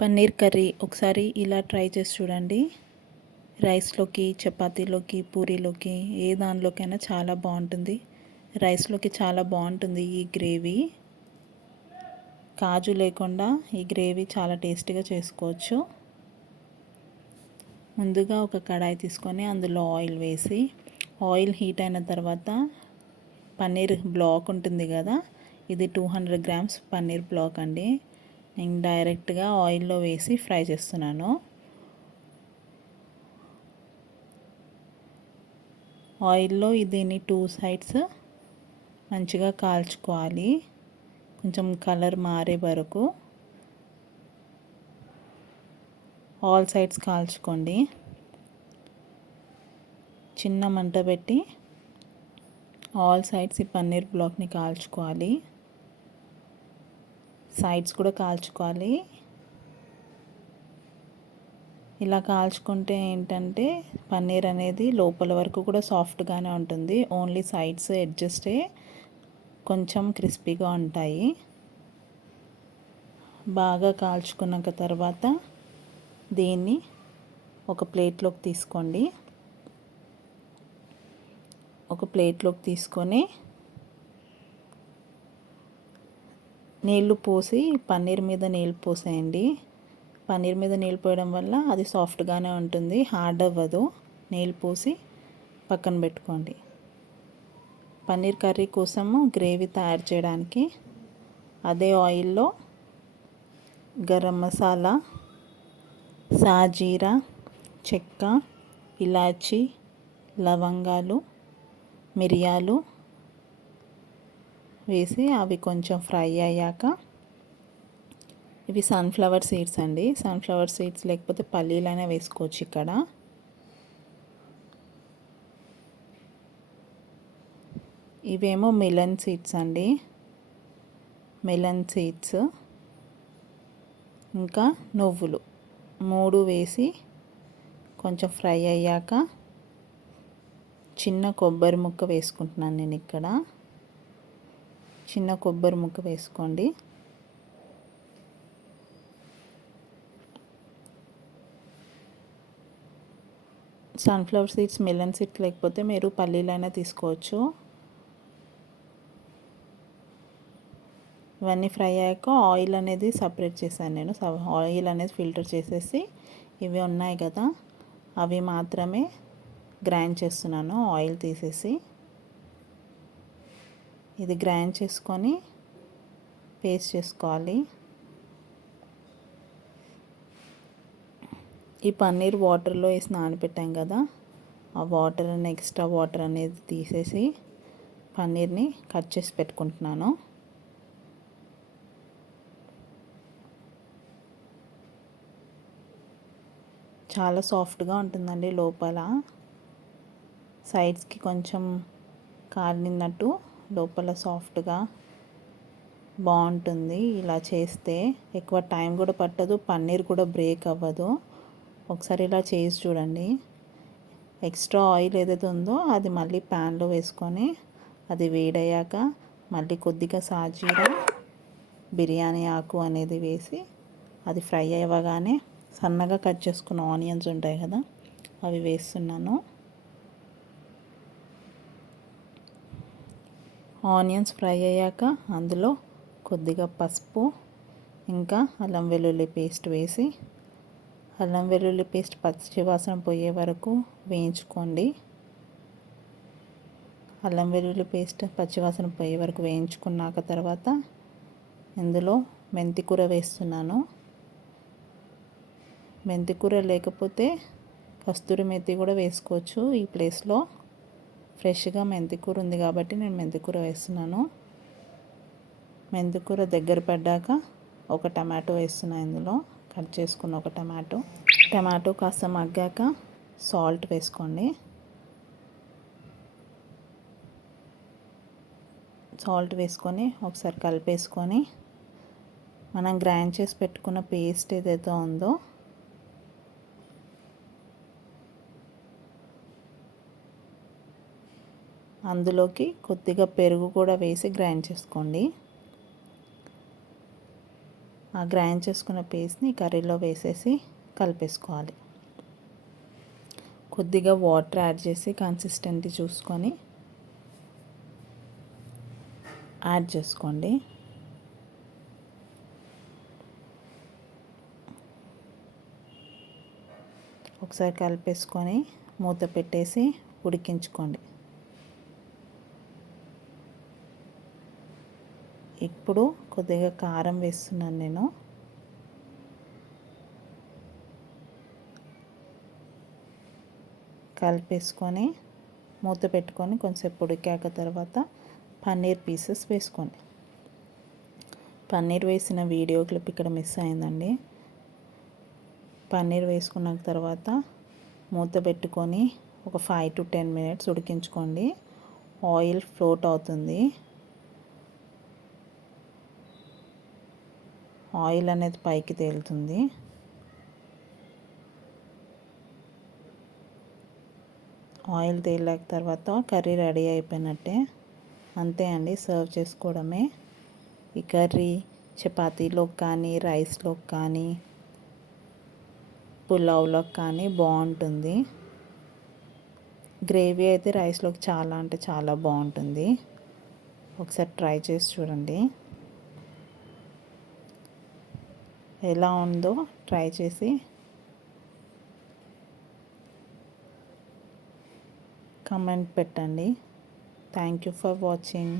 Paneer curry ఒకసారి ఇలా try చేసి చూడండి. రైస్లోకి, చపాతీలోకి, పూరీలోకి ఏ దానిలోకైనా చాలా బాగుంటుంది. రైస్లోకి చాలా బాగుంటుంది ఈ గ్రేవీ. కాజు లేకుండా ఈ గ్రేవీ చాలా టేస్టీగా చేసుకోవచ్చు. ముందుగా ఒక కడాయి తీసుకొని అందులో ఆయిల్ వేసి, ఆయిల్ హీట్ అయిన తర్వాత పన్నీర్ బ్లాక్ ఉంటుంది కదా, ఇది 200 గ్రామ్స్ పన్నీర్ బ్లాక్ అండి. నేను డైరెక్ట్గా ఆయిల్లో వేసి ఫ్రై చేస్తున్నాను. ఆయిల్లో దీన్ని 2 సైడ్స్ మంచిగా కాల్చుకోవాలి. కొంచెం కలర్ మారే వరకు ఆల్ సైడ్స్ కాల్చుకోండి. చిన్న మంట పెట్టి ఆల్ సైడ్స్ ఈ పన్నీర్ బ్లాక్ని కాల్చుకోవాలి. సైడ్స్ కూడా కాల్చుకోవాలి. ఇలా కాల్చుకుంటే ఏంటంటే పన్నీర్ అనేది లోపల వరకు కూడా సాఫ్ట్గానే ఉంటుంది. ఓన్లీ సైడ్స్ ఎడ్జస్టే కొంచెం క్రిస్పీగా ఉంటాయి. బాగా కాల్చుకున్నాక తర్వాత దీన్ని ఒక ప్లేట్లోకి తీసుకోండి. ఒక ప్లేట్లోకి తీసుకొని నీళ్లు పోసి పన్నీర్ మీద నీళ్ళు పోసేయండి. పన్నీర్ మీద నీళ్ళు పోయడం వల్ల అది సాఫ్ట్గానే ఉంటుంది, హార్డ్ అవ్వదు. నీళ్ళు పోసి పక్కన పెట్టుకోండి. పన్నీర్ కర్రీ కోసము గ్రేవీ తయారు చేయడానికి అదే ఆయిల్లో గరం మసాలా, సాజీరా, చెక్క, ఇలాచి, లవంగాలు, మిరియాలు వేసి అవి కొంచెం ఫ్రై అయ్యాక, ఇవి సన్ఫ్లవర్ సీడ్స్ అండి. సన్ఫ్లవర్ సీడ్స్ లేకపోతే పల్లీలైనా వేసుకోవచ్చు. ఇక్కడ ఇవేమో మిలన్ సీడ్స్ అండి. మిలన్ సీడ్స్ ఇంకా నువ్వులు 3 వేసి కొంచెం ఫ్రై అయ్యాక చిన్న కొబ్బరి ముక్క వేసుకుంటున్నాను నేను ఇక్కడ. చిన్న కొబ్బరి ముక్క వేసుకోండి. సన్ఫ్లవర్ సీడ్స్, మిలన్ సీడ్స్ లేకపోతే మీరు పల్లీలైనా తీసుకోవచ్చు. ఇవన్నీ ఫ్రై అయ్యాక ఆయిల్ అనేది సపరేట్ చేశాను నేను. ఆయిల్ అనేది ఫిల్టర్ చేసేసి ఇవి ఉన్నాయి కదా, అవి మాత్రమే గ్రైండ్ చేస్తున్నాను ఆయిల్ తీసేసి. ఇది గ్రైండ్ చేసుకొని పేస్ట్ చేసుకోవాలి. ఈ పన్నీర్ వాటర్లో వేసి నానబెట్టాం కదా, ఆ వాటర్ ఎక్స్ట్రా వాటర్ అనేది తీసేసి పన్నీర్ని కట్ చేసి పెట్టుకుంటున్నాను. చాలా సాఫ్ట్గా ఉంటుందండి. లోపల సైడ్స్కి కొంచెం కాలినట్టు, లోపల సాఫ్ట్గా బాగుంటుంది. ఇలా చేస్తే ఎక్కువ టైం కూడా పట్టదు, పన్నీర్ కూడా బ్రేక్ అవ్వదు. ఒకసారి ఇలా చేసి చూడండి. ఎక్స్ట్రా ఆయిల్ ఏదైతే ఉందో అది మళ్ళీ ప్యాన్లో వేసుకొని అది వేడయ్యాక మళ్ళీ కొద్దిగా సాజీరా, బిర్యానీ ఆకు అనేది వేసి అది ఫ్రై అవ్వగానే సన్నగా కట్ చేసుకున్న ఆనియన్స్ ఉంటాయి కదా, అవి వేస్తున్నాను. ఆనియన్స్ ఫ్రై అయ్యాక అందులో కొద్దిగా పసుపు ఇంకా అల్లం వెల్లుల్లి పేస్ట్ వేసి, అల్లం వెల్లుల్లి పేస్ట్ పచ్చి వాసన పోయే వరకు వేయించుకోండి. అల్లం వెల్లుల్లి పేస్ట్ పచ్చి వాసన పోయే వరకు వేయించుకున్నాక తర్వాత ఇందులో మెంతికూర వేస్తున్నాను. మెంతికూర లేకపోతే కస్తూరి మెతి కూడా వేసుకోవచ్చు. ఈ ప్లేస్లో ఫ్రెష్గా మెంతికూర ఉంది కాబట్టి నేను మెంతికూర వేస్తున్నాను. మెంతికూర దగ్గర పడ్డాక ఒక టమాటో వేస్తున్నాను. ఇందులో కట్ చేసుకున్న ఒక టమాటో కాస్త మగ్గాక సాల్ట్ వేసుకోండి. సాల్ట్ వేసుకొని ఒకసారి కలిపేసుకొని మనం గ్రైండ్ చేసి పెట్టుకున్న పేస్ట్ ఏదైతే ఉందో అందులోకి కొద్దిగా పెరుగు కూడా వేసి గ్రైండ్ చేసుకోండి. ఆ గ్రైండ్ చేసుకున్న పేస్ట్ని కర్రీలో వేసేసి కలిపేసుకోవాలి. కొద్దిగా వాటర్ యాడ్ చేసి కన్సిస్టెన్సీ చూసుకొని యాడ్ చేసుకోండి. ఒకసారి కలిపేసుకొని మూత పెట్టేసి ఉడికించుకోండి. ఇప్పుడు కొద్దిగా కారం వేస్తున్నాను నేను. కలిపేసుకొని మూత పెట్టుకొని కొంచెంసేపు ఉడికాక తర్వాత పన్నీర్ పీసెస్ వేసుకోండి. పన్నీర్ వేసిన వీడియో క్లిప్ ఇక్కడ మిస్ అయిందండి. పన్నీర్ వేసుకున్న తర్వాత మూత పెట్టుకొని ఒక 5 to 10 minutes ఉడికించుకోండి. ఆయిల్ ఫ్లోట్ అవుతుంది. ఆయిల్ అనేది పైకి తేలుతుంది. ఆయిల్ తేలాక తర్వాత కర్రీ రెడీ అయిపోయినట్టే. అంతే అండి, సర్వ్ చేసుకోవడమే. ఈ కర్రీ చపాతీలోకి కానీ రైస్లోకి కానీ పులావ్లోకి కానీ బాగుంటుంది. గ్రేవీ అయితే రైస్లోకి చాలా అంటే చాలా బాగుంటుంది. ఒకసారి ట్రై చేసి చూడండి. ఎలా ఉందో ట్రై చేసి కామెంట్ పెట్టండి. Thank you for watching.